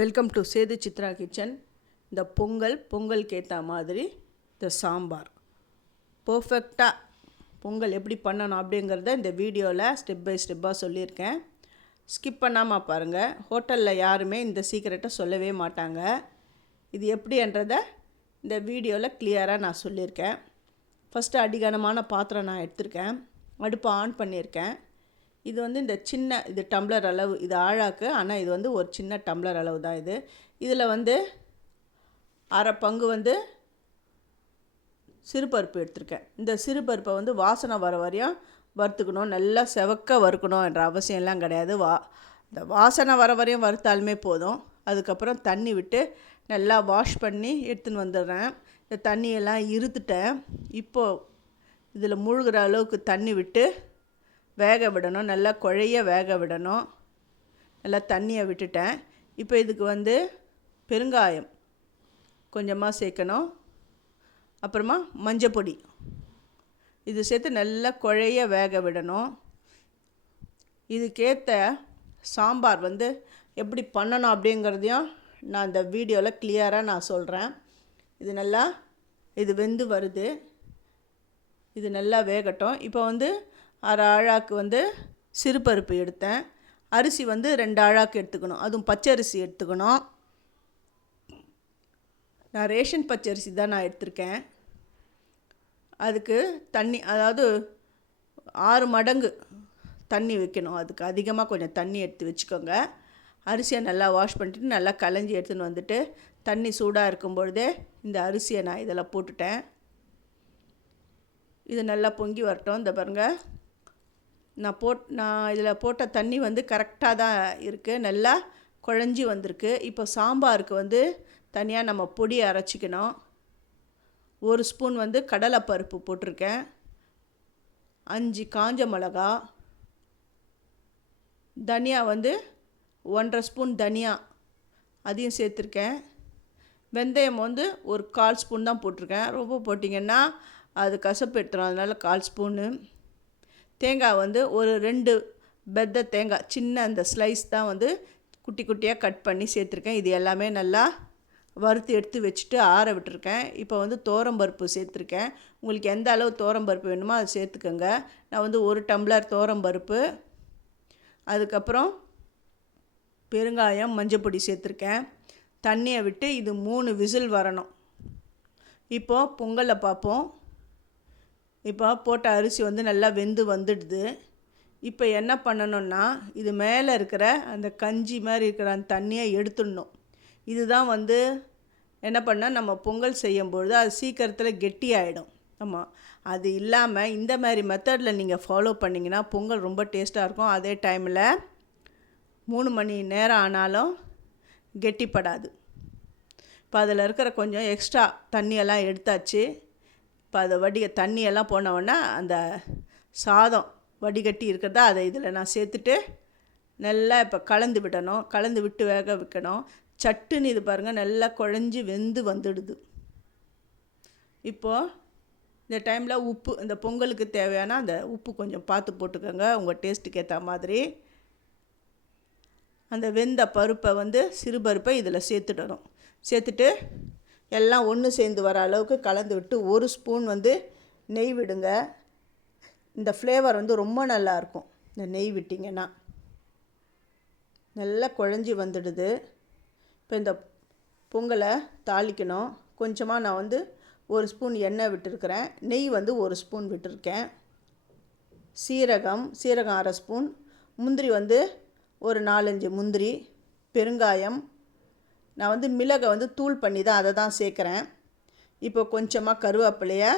Welcome to Sethu Chitra kitchen இந்த பொங்கல் பொங்கலுக்கு ஏற்ற மாதிரி இந்த சாம்பார் பர்ஃபெக்டாக பொங்கல் எப்படி பண்ணணும் அப்படிங்கிறத இந்த வீடியோவில் ஸ்டெப் பை ஸ்டெப்பாக சொல்லியிருக்கேன். ஸ்கிப் பண்ணாமல் பாருங்கள் ஹோட்டலில் யாருமே இந்த சீக்கிரட்டை சொல்லவே மாட்டாங்க. இது எப்படின்றத இந்த வீடியோவில் கிளியராக நான் சொல்லியிருக்கேன். ஃபஸ்ட்டு அடிகனமான பாத்திரம் நான் எடுத்திருக்கேன். அடுப்பை ஆன் பண்ணியிருக்கேன். இது வந்து இந்த சின்ன இது டம்ளர் அளவு இது ஆழாக்கு ஆனால் இது வந்து ஒரு சின்ன டம்ளர் அளவு தான் இது. இதில் வந்து அரை பங்கு வந்து சிறுபருப்பு எடுத்திருக்கேன். இந்த சிறுபருப்பை வந்து வாசனை வர வரையும் வறுத்துக்கணும். நல்லா செவக்க வறுக்கணும் என்ற அவசியம்லாம் கிடையாது. வா இந்த வாசனை வர வரையும் வறுத்தாலுமே போதும். அதுக்கப்புறம் தண்ணி விட்டு நல்லா வாஷ் பண்ணி எடுத்துன்னு வந்துடுறேன். இந்த தண்ணியெல்லாம் இருத்துட்டேன். இப்போது இதில் மூழ்கிற அளவுக்கு தண்ணி விட்டு வேக விடணும் நல்லா குழைய வேக விடணும். நல்லா தண்ணியை விட்டுட்டேன். இப்போ இதுக்கு வந்து பெருங்காயம் கொஞ்சமாக சேர்க்கணும். அப்புறமா மஞ்சப்பொடி இது சேர்த்து நல்லா குழைய வேக விடணும். இதுக்கேற்ற சாம்பார் வந்து எப்படி பண்ணணும் அப்படிங்கிறதையும் நான் இந்த வீடியோவில் கிளியராக நான் சொல்கிறேன் இது நல்லா இது வெந்து வருது. இது நல்லா வேகட்டும். இப்போ வந்து அரை ஆழாக்கு வந்து சிறுபருப்பு எடுத்தேன். அரிசி வந்து ரெண்டு ஆழாக்கு எடுத்துக்கணும். அதுவும் பச்சரிசி எடுத்துக்கணும். நான் ரேஷன் பச்சரிசி தான் நான் எடுத்திருக்கேன். அதுக்கு தண்ணி அதாவது ஆறு மடங்கு தண்ணி வைக்கணும். அதுக்கு அதிகமாக கொஞ்சம் தண்ணி எடுத்து வச்சுக்கோங்க. அரிசியை நல்லா வாஷ் பண்ணிட்டு நல்லா கலைஞ்சி எடுத்துன்னு வந்துட்டு தண்ணி சூடாக இருக்கும் பொழுதே இந்த அரிசியை நான் இதில் போட்டுட்டேன். இது நல்லா பொங்கி வரட்டும். இந்த பாருங்கள் நான் போட் நான் இதில் போட்ட தண்ணி வந்து கரெக்டாக தான் இருக்குது நல்லா குழஞ்சி வந்திருக்கு. இப்போ சாம்பாருக்கு வந்து தனியாக நம்ம பொடி அரைச்சிக்கணும். ஒரு ஸ்பூன் வந்து கடலைப்பருப்பு போட்டிருக்கேன். அஞ்சு காஞ்ச மிளகா. தனியா வந்து ஒன்றரை ஸ்பூன் தனியா அதையும் சேர்த்துருக்கேன். வெந்தயம் வந்து ஒரு கால் ஸ்பூன் தான் போட்டிருக்கேன். ரொம்ப போட்டிங்கன்னா அது கசப்பு எடுத்துடும் அதனால் கால் ஸ்பூனு. தேங்காய் வந்து ஒரு ரெண்டு பெத்த தேங்காய் சின்ன அந்த ஸ்லைஸ் தான் வந்து குட்டி குட்டியாக கட் பண்ணி சேர்த்துருக்கேன். இது எல்லாமே நல்லா வறுத்து எடுத்து வச்சுட்டு ஆற விட்டுருக்கேன். இப்போ வந்து தோரம்பருப்பு சேர்த்துருக்கேன். உங்களுக்கு எந்த அளவு தோரம்பருப்பு வேணுமோ அதை சேர்த்துக்கோங்க. நான் வந்து ஒரு டம்ளர் தோரம்பருப்பு அதுக்கப்புறம் பெருங்காயம் மஞ்சப்பொடி சேர்த்துருக்கேன். தண்ணியை விட்டு இது மூணு விசில் வரணும். இப்போது பொங்கலை பார்ப்போம். இப்போ போட்ட அரிசி வந்து நல்லா வெந்து வந்துடுது. இப்போ என்ன பண்ணணும்னா இது மேலே இருக்கிற அந்த கஞ்சி மாதிரி இருக்கிற அந்த தண்ணியை எடுத்துடணும். இதுதான் வந்து என்ன பண்ணால் நம்ம பொங்கல் செய்யும்பொழுது அது சீக்கிரத்தில் கெட்டி ஆகிடும் ஆமாம் அது இல்லாமல் இந்த மாதிரி மெத்தடில் நீங்கள் ஃபாலோ பண்ணிங்கன்னா பொங்கல் ரொம்ப டேஸ்ட்டாக இருக்கும். அதே டைமில் மூணு மணி நேரம் ஆனாலும் கெட்டிப்படாது. இப்போ அதில் இருக்கிற கொஞ்சம் எக்ஸ்ட்ரா தண்ணியெல்லாம் எடுத்தாச்சு. இப்போ அதை வடிக தண்ணியெல்லாம் போனவுடனே அந்த சாதம் வடிகட்டி இருக்கிறதா அதை இதில் நான் சேர்த்துட்டு நல்லா இப்போ கலந்து விடணும். கலந்து விட்டு வேக வைக்கணும். சட்டுன்னு இது பாருங்கள் நல்லா குழஞ்சி வெந்து வந்துடுது. இப்போது இந்த டைமில் உப்பு இந்த பொங்கலுக்கு தேவையான அந்த உப்பு கொஞ்சம் பார்த்து போட்டுக்கோங்க. உங்கள் டேஸ்ட்டுக்கு ஏற்ற மாதிரி. அந்த வெந்த பருப்பை வந்து சிறு பருப்பை இதில் சேர்த்துடணும். சேர்த்துட்டு எல்லாம் ஒன்று சேர்ந்து வர அளவுக்கு கலந்து விட்டு ஒரு ஸ்பூன் வந்து நெய் விடுங்க. இந்த ஃப்ளேவர் வந்து ரொம்ப நல்லாயிருக்கும் இந்த நெய் விட்டிங்கன்னா. நல்லா குழஞ்சி வந்துடுது. இப்போ இந்த பொங்கலை தாளிக்கணும். கொஞ்சமாக நான் வந்து ஒரு ஸ்பூன் எண்ணெய் விட்டுருக்கிறேன். நெய் வந்து ஒரு ஸ்பூன் விட்டுருக்கேன். சீரகம் சீரகம் அரை ஸ்பூன். முந்திரி வந்து ஒரு நாலஞ்சு முந்திரி. பெருங்காயம் நான் வந்து மிளகை வந்து தூள் பண்ணி தான் அதை தான் சேர்க்குறேன். இப்போ கொஞ்சமாக கருவேப்பிலையை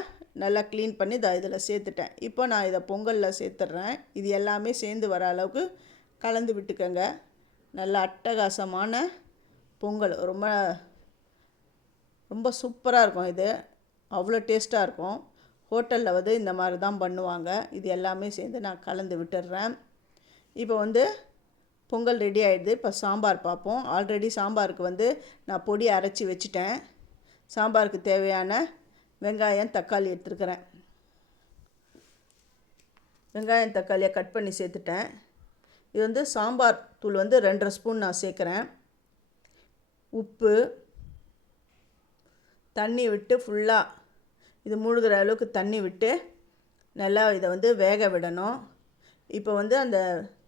நல்லா க்ளீன் பண்ணி இதை இதில் சேர்த்துட்டேன். இப்போ நான் இதை பொங்கலில் சேர்த்துட்றேன். இது எல்லாமே சேர்ந்து வர அளவுக்கு கலந்து விட்டுக்கோங்க. நல்ல அட்டகாசமான பொங்கல். ரொம்ப ரொம்ப சூப்பராக இருக்கும் இது. அவ்வளோ டேஸ்ட்டாக இருக்கும். ஹோட்டலில் வந்து இந்த மாதிரி தான் பண்ணுவாங்க. இது எல்லாமே சேர்ந்து நான் கலந்து விட்டுடுறேன். இப்போ வந்து பொங்கல் ரெடி ஆகிடுது இப்போ சாம்பார் பார்ப்போம். ஆல்ரெடி சாம்பாருக்கு வந்து நான் பொடி அரைச்சி வச்சுட்டேன். சாம்பாருக்கு தேவையான வெங்காயம் தக்காளி எடுத்துருக்கிறேன். வெங்காயம் தக்காளியை கட் பண்ணி சேர்த்துட்டேன். இது வந்து சாம்பார் தூள் வந்து ரெண்டரை ஸ்பூன் நான் சேர்க்குறேன். உப்பு தண்ணி விட்டு ஃபுல்லாக இது மூழ்கிற அளவுக்கு தண்ணி விட்டு நல்லா இதை வந்து வேக விடணும். இப்போ வந்து அந்த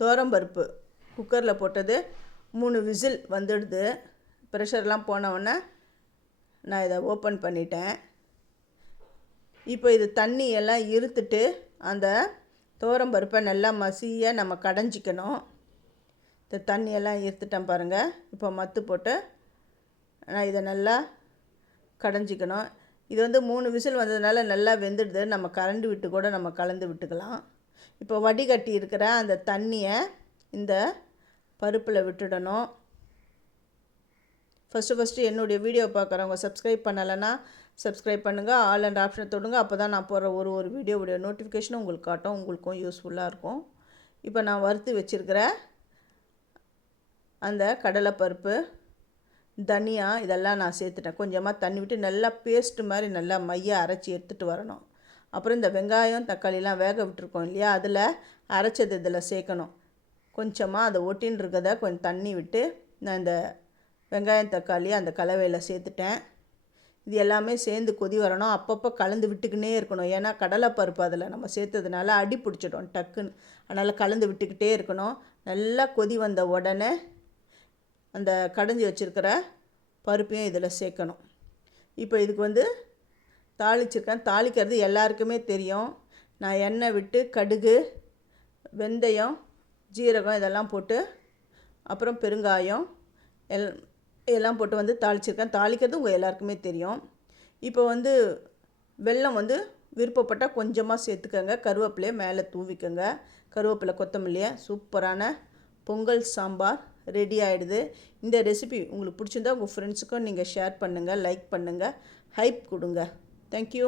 பருப்பு குக்கரில் போட்டது மூணு விசில் வந்துடுது. ப்ரெஷர்லாம் போனவுடனே நான் இதை ஓப்பன் பண்ணிட்டேன். இப்போ இது தண்ணி எல்லாம் இருத்துட்டு அந்த பருப்பை நல்லா மசிய நம்ம கடைஞ்சிக்கணும். இந்த தண்ணியெல்லாம் இருத்துட்டேன் பாருங்கள் இப்போ மத்து போட்டு நான் இதை நல்லா கடைஞ்சிக்கணும். இது வந்து மூணு விசில் வந்ததுனால நல்லா வெந்துடுது. நம்ம கரண்டு விட்டு கூட நம்ம கலந்து விட்டுக்கலாம். இப்போ வடிகட்டி இருக்கிற அந்த தண்ணியை இந்த பருப்பில் விட்டுடணும். ஃபஸ்ட்டு ஃபஸ்ட்டு என்னுடைய வீடியோ பார்க்குறவங்க சப்ஸ்கிரைப் பண்ணலைன்னா சப்ஸ்கிரைப் பண்ணுங்கள் ஆல் அண்ட் ஆப்ஷனை தொடுங்க. அப்போ தான் நான் போடுற ஒரு ஒரு வீடியோவுடைய நோட்டிஃபிகேஷனும் உங்களுக்கு காட்டும். உங்களுக்கும் யூஸ்ஃபுல்லாக இருக்கும். இப்போ நான் வறுத்து வச்சுருக்கிற அந்த கடலைப்பருப்பு தனியா இதெல்லாம் நான் சேர்த்துட்டேன். கொஞ்சமாக தண்ணி விட்டு நல்லா பேஸ்ட்டு மாதிரி நல்லா மைய அரைச்சி எடுத்துகிட்டு வரணும். அப்புறம் இந்த வெங்காயம் தக்காளிலாம் வேக விட்டுருக்கோம் இல்லையா? அதில் அரைச்சது இதில் சேர்க்கணும். கொஞ்சமாக அதை ஒட்டின்னு இருக்கதை கொஞ்சம் தண்ணி விட்டு நான் இந்த வெங்காயம் தக்காளி அந்த கலவையில் சேர்த்துட்டேன். இது எல்லாமே சேர்ந்து கொதி வரணும். அப்பப்போ கலந்து விட்டுக்கினே இருக்கணும். ஏன்னா கடலைப்பருப்பு அதில் நம்ம சேர்த்ததுனால அடி பிடிச்சிடும் டக்குன்னு. அதனால் கலந்து விட்டுக்கிட்டே இருக்கணும். நல்லா கொதி வந்த உடனே அந்த கடைஞ்சி வச்சுருக்கிற பருப்பையும் இதில் சேர்க்கணும். இப்போ இதுக்கு வந்து தாளிச்சிருக்கேன். தாளிக்கிறது எல்லாருக்குமே தெரியும். நான் எண்ணெய் விட்டு கடுகு வெந்தயம் ஜீரகம் இதெல்லாம் போட்டு அப்புறம் பெருங்காயம் எல் எல்லாம் போட்டு வந்து தாளிச்சிருக்கேன். தாளிக்கிறது உங்கள் எல்லாருக்குமே தெரியும். இப்போ வந்து வெல்லம் வந்து விருப்பப்பட்டால் கொஞ்சமாக சேர்த்துக்கோங்க. கருவேப்பிலையை மேலே தூவிக்கோங்க. கருவேப்பிலை கொத்தமல்லியை சூப்பரான பொங்கல் சாம்பார் ரெடி ஆகிடுது இந்த ரெசிபி உங்களுக்கு பிடிச்சிருந்தா உங்கள் ஃப்ரெண்ட்ஸுக்கும் நீங்கள் ஷேர் பண்ணுங்கள் லைக் பண்ணுங்கள் ஹைப் கொடுங்க. தேங்க்யூ